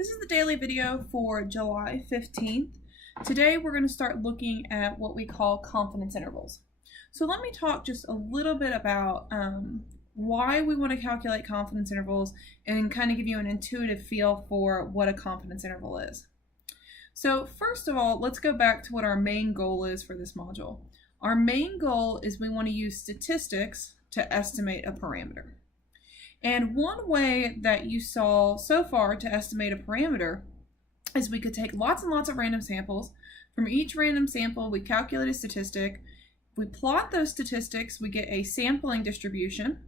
This is the daily video for July 15th. Today we're going to start looking at what we call confidence intervals. So let me talk just a little bit about why we want to calculate confidence intervals and kind of give you an intuitive feel for what a confidence interval is. So first of all, let's go back to what our main goal is for this module. Our main goal is we want to use statistics to estimate a parameter. And one way that you saw so far to estimate a parameter is we could take lots and lots of random samples. From each random sample, we calculate a statistic. We plot those statistics, we get a sampling distribution.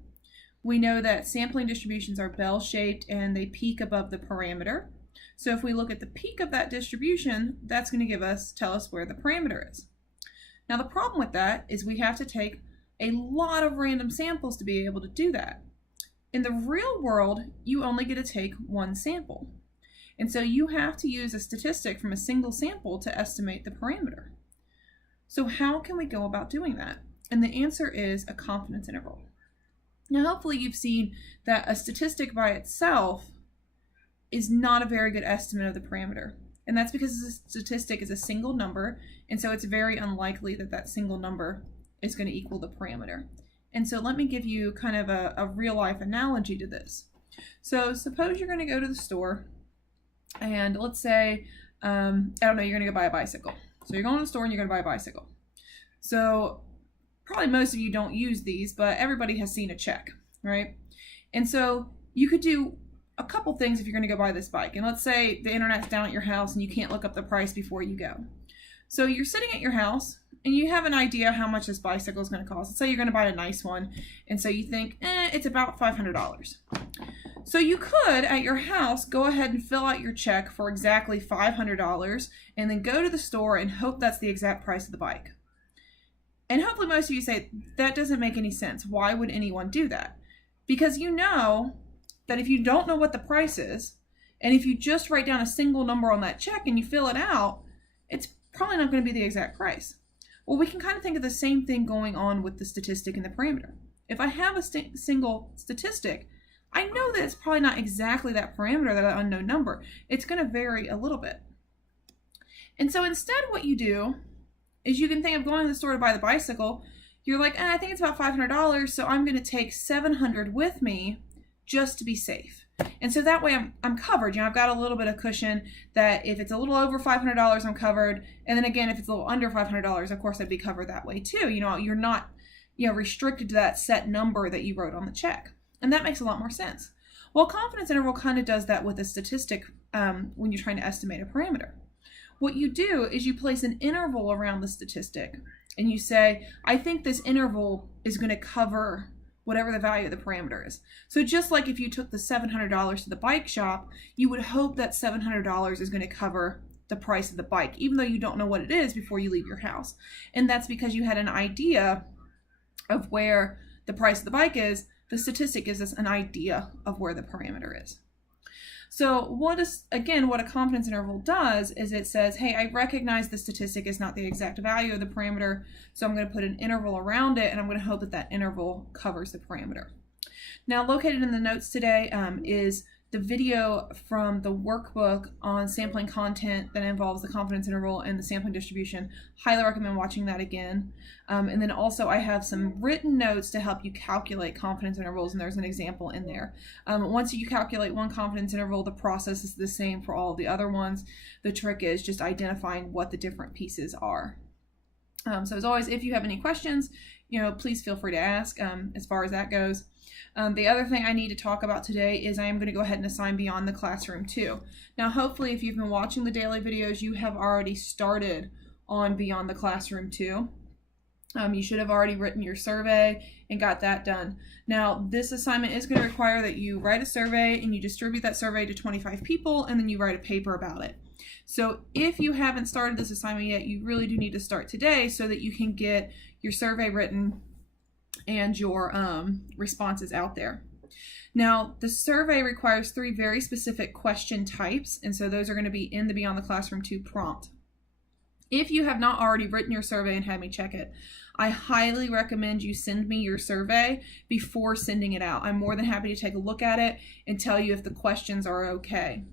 We know that sampling distributions are bell-shaped and they peak above the parameter. So if we look at the peak of that distribution, that's going to tell us where the parameter is. Now the problem with that is we have to take a lot of random samples to be able to do that. In the real world, you only get to take one sample. And so you have to use a statistic from a single sample to estimate the parameter. So how can we go about doing that? And the answer is a confidence interval. Now hopefully you've seen that a statistic by itself is not a very good estimate of the parameter. And that's because the statistic is a single number, and so it's very unlikely that that single number is going to equal the parameter. And so let me give you kind of a real life analogy to this. So suppose you're going to go to the store and let's say, I don't know, you're going to go buy a bicycle. So you're going to the store and you're going to buy a bicycle. So probably most of you don't use these, but everybody has seen a check, right? And so you could do a couple things if you're going to go buy this bike. And let's say the internet's down at your house and you can't look up the price before you go. So you're sitting at your house and you have an idea how much this bicycle is going to cost. Let's say you're going to buy a nice one, and so you think, it's about $500. So you could, at your house, go ahead and fill out your check for exactly $500, and then go to the store and hope that's the exact price of the bike. And hopefully most of you say, that doesn't make any sense. Why would anyone do that? Because you know that if you don't know what the price is, and if you just write down a single number on that check and you fill it out, it's probably not going to be the exact price. Well, we can kind of think of the same thing going on with the statistic and the parameter. If I have a single statistic, I know that it's probably not exactly that parameter, that unknown number. It's going to vary a little bit. And so instead what you do is you can think of going to the store to buy the bicycle. You're like, I think it's about $500, so I'm going to take $700 with me just to be safe. And so that way I'm covered. I've got a little bit of cushion that if it's a little over $500, I'm covered. And then again, if it's a little under $500, of course I'd be covered that way too. You're not, restricted to that set number that you wrote on the check. And that makes a lot more sense. Well, confidence interval kind of does that with a statistic when you're trying to estimate a parameter. What you do is you place an interval around the statistic and you say, I think this interval is going to cover whatever the value of the parameter is. So just like if you took the $700 to the bike shop, you would hope that $700 is going to cover the price of the bike, even though you don't know what it is before you leave your house. And that's because you had an idea of where the price of the bike is. The statistic gives us an idea of where the parameter is. So what a confidence interval does is it says, hey, I recognize the statistic is not the exact value of the parameter, so I'm going to put an interval around it, and I'm going to hope that that interval covers the parameter. Now, located in the notes today is the video from the workbook on sampling content that involves the confidence interval and the sampling distribution. Highly recommend watching that again. And then also I have some written notes to help you calculate confidence intervals, and there's an example in there. Once you calculate one confidence interval, the process is the same for all of the other ones. The trick is just identifying what the different pieces are. So as always, if you have any questions, please feel free to ask as far as that goes. The other thing I need to talk about today is I am going to go ahead and assign Beyond the Classroom 2. Now hopefully if you've been watching the daily videos, you have already started on Beyond the Classroom 2. You should have already written your survey and got that done. Now this assignment is going to require that you write a survey and you distribute that survey to 25 people, and then you write a paper about it. So if you haven't started this assignment yet, you really do need to start today so that you can get your survey written and your responses out there. Now, the survey requires 3 very specific question types, and so those are going to be in the Beyond the Classroom 2 prompt. If you have not already written your survey and had me check it, I highly recommend you send me your survey before sending it out. I'm more than happy to take a look at it and tell you if the questions are okay.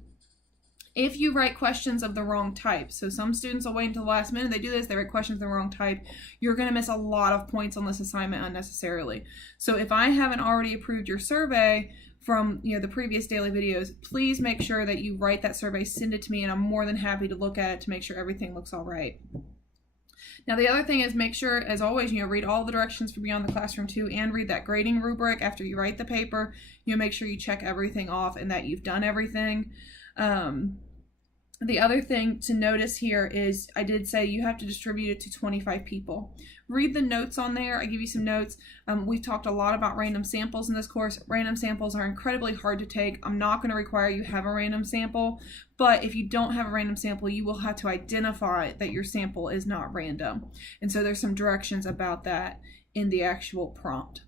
If you write questions of the wrong type, so some students will wait until the last minute, they do this, they write questions of the wrong type, you're going to miss a lot of points on this assignment unnecessarily. So if I haven't already approved your survey from the previous daily videos, please make sure that you write that survey, send it to me, and I'm more than happy to look at it to make sure everything looks all right. Now the other thing is, make sure, as always, read all the directions for Beyond the Classroom too, and read that grading rubric after you write the paper. Make sure you check everything off and that you've done everything. The other thing to notice here is I did say you have to distribute it to 25 people. Read the notes on there. I give you some notes. We've talked a lot about random samples in this course. Random samples are incredibly hard to take. I'm not going to require you have a random sample, but if you don't have a random sample, you will have to identify that your sample is not random. And so there's some directions about that in the actual prompt.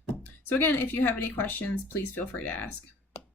So again, if you have any questions, please feel free to ask.